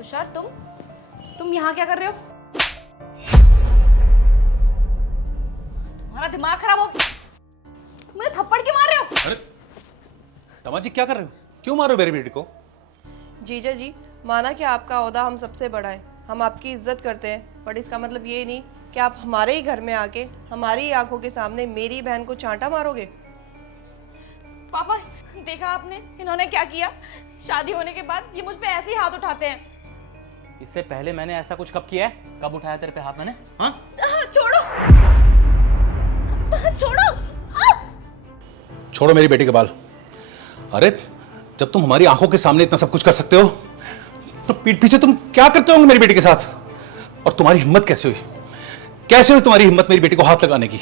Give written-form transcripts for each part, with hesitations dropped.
तुषार, तुम यहाँ क्या कर रहे हो? तुम्हारा दिमाग खराब हो गया? मुझे थप्पड़ क्यों मार रहे हो? अरे दामाद जी क्या कर रहे हो? क्यों मारो मेरी बेटी को? जीजा जी, माना कि आपका ओहदा हम सबसे बड़ा है, हम आपकी इज्जत करते हैं, बट इसका मतलब ये नहीं कि आप हमारे ही घर में आके हमारी ही आंखों के सामने मेरी बहन को चांटा मारोगे। पापा, देखा आपने इन्होंने क्या किया? शादी होने के बाद ये मुझ पे ऐसे ही हाथ उठाते हैं। इससे पहले मैंने ऐसा कुछ कब किया है? कब उठाया तेरे पे हाथ मैंने? हाँ? छोड़ो, छोड़ो। छोड़ो मेरी बेटी के बाल। अरे जब तुम हमारी आंखों के सामने इतना सब कुछ कर सकते हो तो पीठ पीछे तुम क्या करते होंगे मेरी बेटी के साथ? और तुम्हारी हिम्मत कैसे हुई? कैसे हुई तुम्हारी हिम्मत मेरी बेटी को हाथ लगाने की?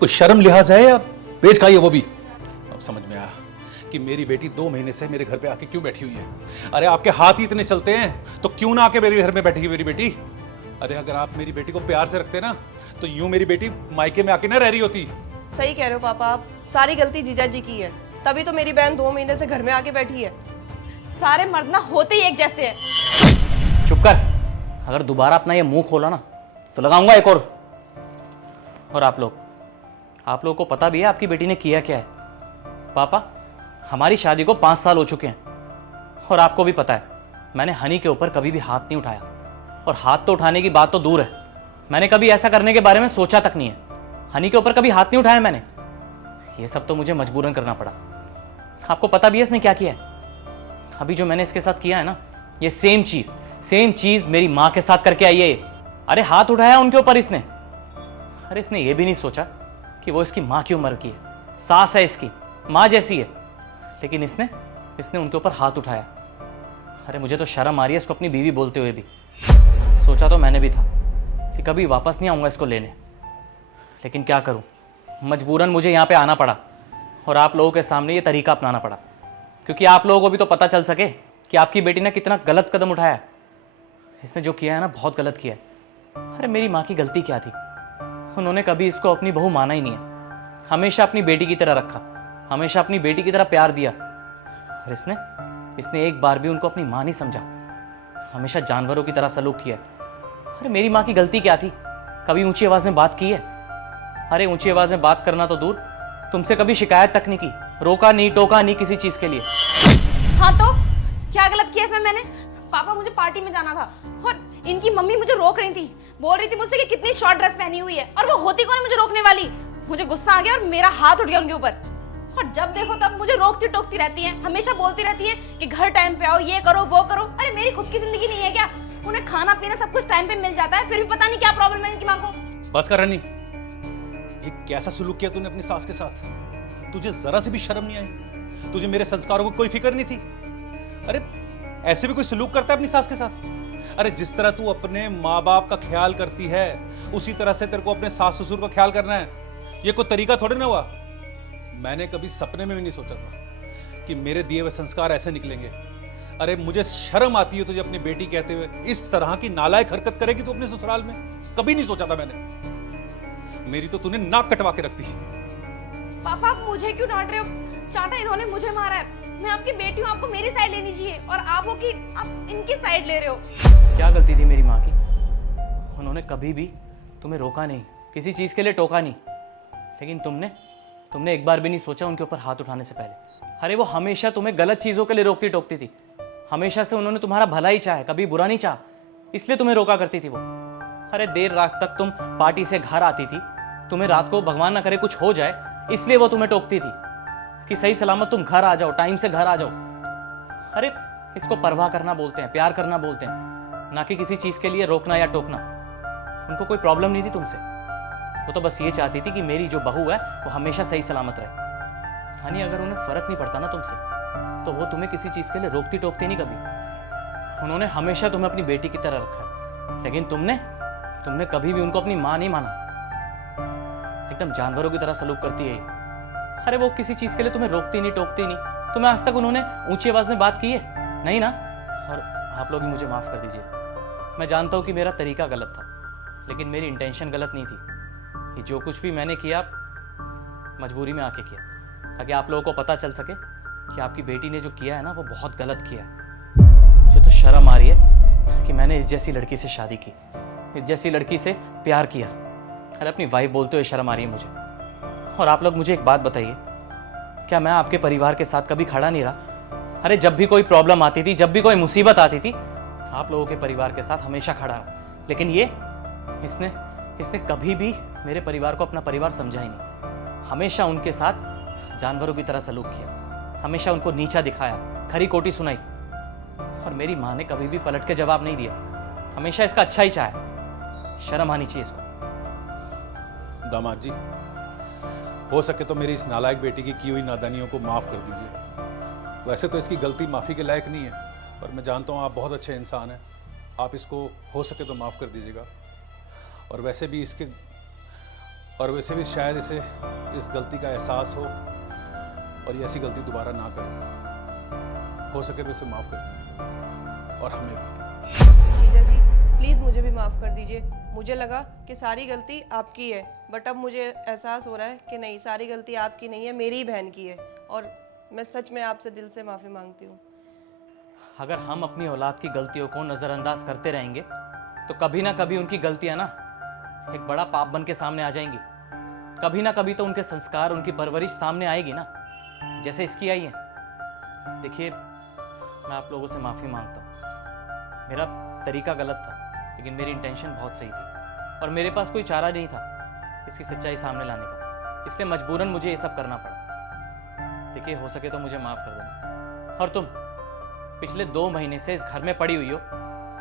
कोई शर्म लिहाज है या बेच खाई है वो भी? अब समझ में आया कि मेरी बेटी 2 महीने से मेरे घर पे आके क्यों बैठी हुई है। अरे आपके हाथ ही इतने चलते हैं तो क्यों ना आके मेरे घर में बैठेगी मेरी बेटी? अरे अगर आप मेरी बेटी को प्यार से रखते ना तो यूं मेरी बेटी मायके में आके ना रह रही होती। सही कह रहे हो पापा, आप सारी गलती जीजा जी की है, तभी तो मेरी बहन 2 महीने से घर में आके बैठी है। सारे मर्द ना होते ही एक जैसे हैं। चुप कर। अगर दोबारा अपना ये मुंह खोला ना तो लगाऊंगा एक और आप लोगों को पता भी है आपकी बेटी ने किया क्या है। पापा, हमारी शादी को 5 साल हो चुके हैं और आपको भी पता है मैंने हनी के ऊपर कभी भी हाथ नहीं उठाया, और हाथ तो उठाने की बात तो दूर है, मैंने कभी ऐसा करने के बारे में सोचा तक नहीं है। हनी के ऊपर कभी हाथ नहीं उठाया मैंने। ये सब तो मुझे मजबूरन करना पड़ा। आपको पता भी है इसने क्या किया है? अभी जो मैंने इसके साथ किया है ना, ये सेम चीज मेरी माँ के साथ करके आई है। अरे हाथ उठाया उनके ऊपर इसने। अरे इसने ये भी नहीं सोचा कि वो इसकी माँ की उम्र की है, सास है इसकी, माँ जैसी है, लेकिन इसने उनके ऊपर हाथ उठाया। अरे मुझे तो शर्म आ रही है इसको अपनी बीवी बोलते हुए भी। सोचा तो मैंने भी था कि कभी वापस नहीं आऊँगा इसको लेने, लेकिन क्या करूँ, मजबूरन मुझे यहाँ पे आना पड़ा और आप लोगों के सामने ये तरीका अपनाना पड़ा, क्योंकि आप लोगों को भी तो पता चल सके कि आपकी बेटी ने कितना गलत कदम उठाया है। इसने जो किया है ना, बहुत गलत किया है। अरे मेरी माँ की गलती क्या थी? उन्होंने कभी इसको अपनी बहू माना ही नहीं है, हमेशा अपनी बेटी की तरह रखा, हमेशा अपनी बेटी की तरह प्यार दिया। और इसने एक बार भी उनको अपनी माँ नहीं समझा, हमेशा जानवरों की तरह सलूक किया है। अरे मेरी माँ की गलती क्या थी? कभी ऊंची आवाज़ में बात की है? अरे ऊंची आवाज़ में बात करना तो दूर, तुमसे कभी शिकायत तक नहीं की, रोका नहीं टोका नहीं किसी चीज़ के लिए। हाँ तो क्या गलत किया इसमें मैंने? पापा, मुझे पार्टी में जाना था और इनकी मम्मी मुझे रोक रही थी, बोल रही थी मुझसे कि कितनी शॉर्ट ड्रेस पहनी हुई है, और वो होती कौन है मुझे रोकने वाली? मुझे गुस्सा आ गया और मेरा हाथ उठ गया उनके ऊपर। और जब देखो तब मुझे रोकती टोकती रहती है, हमेशा बोलती रहती है कि घर टाइम पे आओ, ये करो वो करो। अरे मेरी खुद की जिंदगी नहीं है क्या? उन्हें खाना पीना सब कुछ टाइम पे मिल जाता है, फिर भी पता नहीं क्या प्रॉब्लम है इनकी माँ को। बस कर रनी, ये कैसा सलूक किया तूने अपनी सास के साथ? तुझे जरा सी भी शर्म नहीं आई? तुझे मेरे संस्कारों को कोई फिक्र नहीं थी? अरे ऐसे भी कोई सलूक करता है अपनी सास के साथ? अरे जिस तरह तू अपने माँ बाप का ख्याल करती है उसी तरह से तेरे को अपने सास ससुर का ख्याल करना है। ये कोई तरीका थोड़े ना हुआ। मैंने कभी सपने में भी नहीं सोचा था कि मेरे दिए हुए संस्कार ऐसे निकलेंगे। अरे मुझे शर्म आती है तुझे अपनी बेटी कहते हुए, इस तरह की नालायक हरकत करेगी तू अपने ससुराल में? कभी नहीं सोचा था मैंने। मेरी तो तूने नाक कटवा के रख दी। पापा, आप मुझे क्यों डांट रहे हो? चाटा इन्होंने मुझे मारा है, मैं आपकी बेटी हूँ, आपको मेरी साइड लेनी चाहिए, और आप हो कि आप इनकी साइड ले रहे हो। क्या गलती थी मेरी माँ की? उन्होंने कभी भी तुम्हें रोका नहीं, किसी चीज़ के लिए टोका नहीं, लेकिन तुमने एक बार भी नहीं सोचा उनके ऊपर हाथ उठाने से पहले। अरे वो हमेशा तुम्हें गलत चीज़ों के लिए रोकती टोकती थी, हमेशा से उन्होंने तुम्हारा भला ही चाहा, कभी बुरा नहीं चाहा, इसलिए तुम्हें रोका करती थी वो। अरे देर रात तक तुम पार्टी से घर आती थी, तुम्हें रात को भगवान ना करे कुछ हो जाए, इसलिए वो तुम्हें टोकती थी कि सही सलामत तुम घर आ जाओ, टाइम से घर आ जाओ। अरे इसको परवाह करना बोलते हैं, प्यार करना बोलते हैं, ना कि किसी चीज़ के लिए रोकना या टोकना। उनको कोई प्रॉब्लम नहीं थी तुमसे, वो तो बस ये चाहती थी कि मेरी जो बहू है वो हमेशा सही सलामत रहे। हनी, अगर उन्हें फर्क नहीं पड़ता ना तुमसे तो वो तुम्हें किसी चीज़ के लिए रोकती टोकती नहीं कभी। उन्होंने हमेशा तुम्हें अपनी बेटी की तरह रखा है, लेकिन तुमने कभी भी उनको अपनी माँ नहीं माना। एकदम जानवरों की तरह सलूक करती है ये। अरे वो किसी चीज़ के लिए तुम्हें रोकती नहीं टोकती नहीं। तुम्हें आज तक उन्होंने ऊंची आवाज़ में बात की है? नहीं ना? और आप लोग भी मुझे माफ़ कर दीजिए, मैं जानता हूँ कि मेरा तरीका गलत था, लेकिन मेरी इंटेंशन गलत नहीं थी। कि जो कुछ भी मैंने किया मजबूरी में आके किया, ताकि आप लोगों को पता चल सके कि आपकी बेटी ने जो किया है ना वो बहुत गलत किया है। मुझे तो शर्म आ रही है कि मैंने इस जैसी लड़की से शादी की, इस जैसी लड़की से प्यार किया। अरे अपनी वाइफ बोलते हुए शर्म आ रही है मुझे। और आप लोग मुझे एक बात बताइए, क्या मैं आपके परिवार के साथ कभी खड़ा नहीं रहा? अरे जब भी कोई प्रॉब्लम आती थी, जब भी कोई मुसीबत आती थी, आप लोगों के परिवार के साथ हमेशा खड़ा रहा। लेकिन ये इसने कभी भी मेरे परिवार को अपना परिवार समझा ही नहीं। हमेशा उनके साथ जानवरों की तरह सलूक किया, हमेशा उनको नीचा दिखाया, खरी खोटी सुनाई। और मेरी माँ ने कभी भी पलट के जवाब नहीं दिया, हमेशा इसका अच्छा ही चाहा। शर्म आनी चाहिए इसको। दामाद जी, हो सके तो मेरी इस नालायक बेटी की हुई नादानियों को माफ़ कर दीजिए। वैसे तो इसकी गलती माफ़ी के लायक नहीं है, पर मैं जानता हूँ आप बहुत अच्छे इंसान हैं। आप इसको हो सके तो माफ़ कर दीजिएगा। और वैसे भी शायद इसे इस गलती का एहसास हो और ये ऐसी गलती दोबारा ना करे। हो सके तो इसे माफ़ कर दीजिए और हमें भी। जीजा जी प्लीज़ मुझे भी माफ़ कर दीजिए। मुझे लगा कि सारी गलती आपकी है, बट अब मुझे एहसास हो रहा है कि नहीं, सारी गलती आपकी नहीं है, मेरी बहन की है। और मैं सच में आपसे दिल से माफ़ी मांगती हूँ। अगर हम अपनी औलाद की गलतियों को नज़रअंदाज करते रहेंगे तो कभी ना कभी उनकी गलतियां ना एक बड़ा पाप बन के सामने आ जाएंगी। कभी ना कभी तो उनके संस्कार, उनकी परवरिश सामने आएगी ना, जैसे इसकी आई है। देखिए, मैं आप लोगों से माफ़ी मांगता हूँ। मेरा तरीका गलत था, लेकिन मेरी इंटेंशन बहुत सही थी और मेरे पास कोई चारा नहीं था इसकी सच्चाई सामने लाने का, इसलिए मजबूरन मुझे ये सब करना पड़ा। देखिए, हो सके तो मुझे माफ़ कर देना। और तुम पिछले 2 महीने से इस घर में पड़ी हुई हो,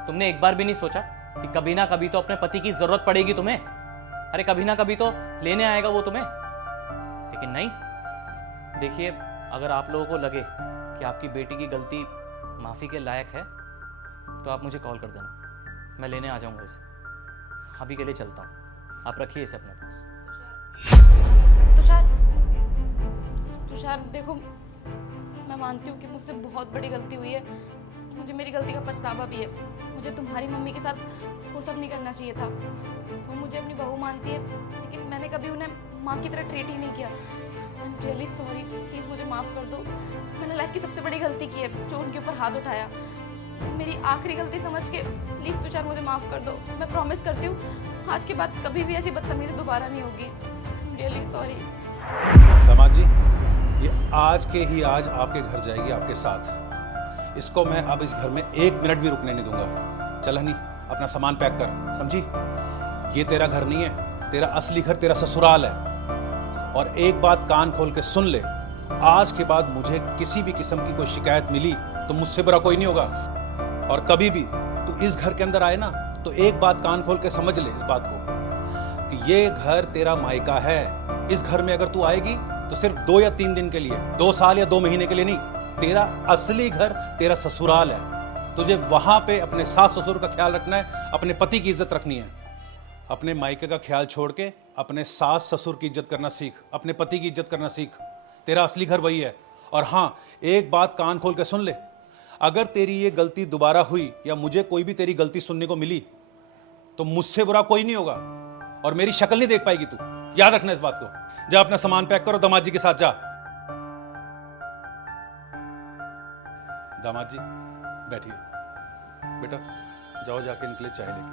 तुमने एक बार भी नहीं सोचा कि कभी ना कभी तो अपने पति की ज़रूरत पड़ेगी तुम्हें? अरे कभी ना कभी तो लेने आएगा वो तुम्हें। लेकिन नहीं। देखिए, अगर आप लोगों को लगे कि आपकी बेटी की गलती माफ़ी के लायक है तो आप मुझे कॉल कर देना, मैं लेने आ जाऊंगा इसे। अभी के लिए चलता हूँ, आप रखिए इसे अपने पास। तुषार, तुषार देखो, मैं मानती हूँ कि मुझसे बहुत बड़ी गलती हुई है। मुझे मेरी गलती का पछतावा भी है। मुझे तुम्हारी मम्मी के साथ वो सब नहीं करना चाहिए था। वो मुझे अपनी बहू मानती है, लेकिन मैंने कभी उन्हें माँ की तरह ट्रीट ही नहीं किया। I am really sorry, please मुझे माफ़ कर दो। मैंने लाइफ की सबसे बड़ी गलती की है, जो उनके ऊपर हाथ उठाया। मेरी आखिरी गलती समझ के प्लीज़ तुषार मुझे माफ़ कर दो। मैं प्रॉमिस करती हूँ आज के बाद कभी भी ऐसी बदतमीजी दोबारा नहीं होगी। I am really sorry. दामाद जी, ये आज के ही आज आपके घर जाएगी आपके साथ। इसको मैं अब इस घर में 1 मिनट भी रुकने नहीं दूंगा। चल हनी, अपना सामान पैक कर, समझी? ये तेरा घर नहीं है, तेरा असली घर तेरा ससुराल है। और एक बात कान खोल के सुन ले, आज के बाद मुझे किसी भी किस्म की कोई शिकायत मिली तो मुझसे बुरा कोई नहीं होगा। और कभी भी तू इस घर के अंदर आए ना, तो एक बात कान खोल के समझ ले इस बात को कि ये घर तेरा मायका है। इस घर में अगर तू आएगी तो सिर्फ 2 या 3 दिन के लिए, 2 साल या 2 महीने के लिए नहीं। तेरा असली घर तेरा ससुराल है। तुझे वहां पे अपने सास ससुर का ख्याल रखना है, अपने पति की इज्जत रखनी है। अपने मायके का ख्याल छोड़ के अपने सास ससुर की इज्जत करना सीख, अपने पति की इज्जत करना सीख। तेरा असली घर वही है। और हाँ, एक बात कान खोल के सुन ले, अगर तेरी ये गलती दोबारा हुई या मुझे कोई भी तेरी गलती सुनने को मिली तो मुझसे बुरा कोई नहीं होगा और मेरी शक्ल नहीं देख पाएगी तू। याद रखना इस बात को। जा अपना सामान पैक करो, दामाद जी के साथ जा। दामाद जी बैठिए। बेटा जाओ, जाके इनके लिए चाय लेके आओ।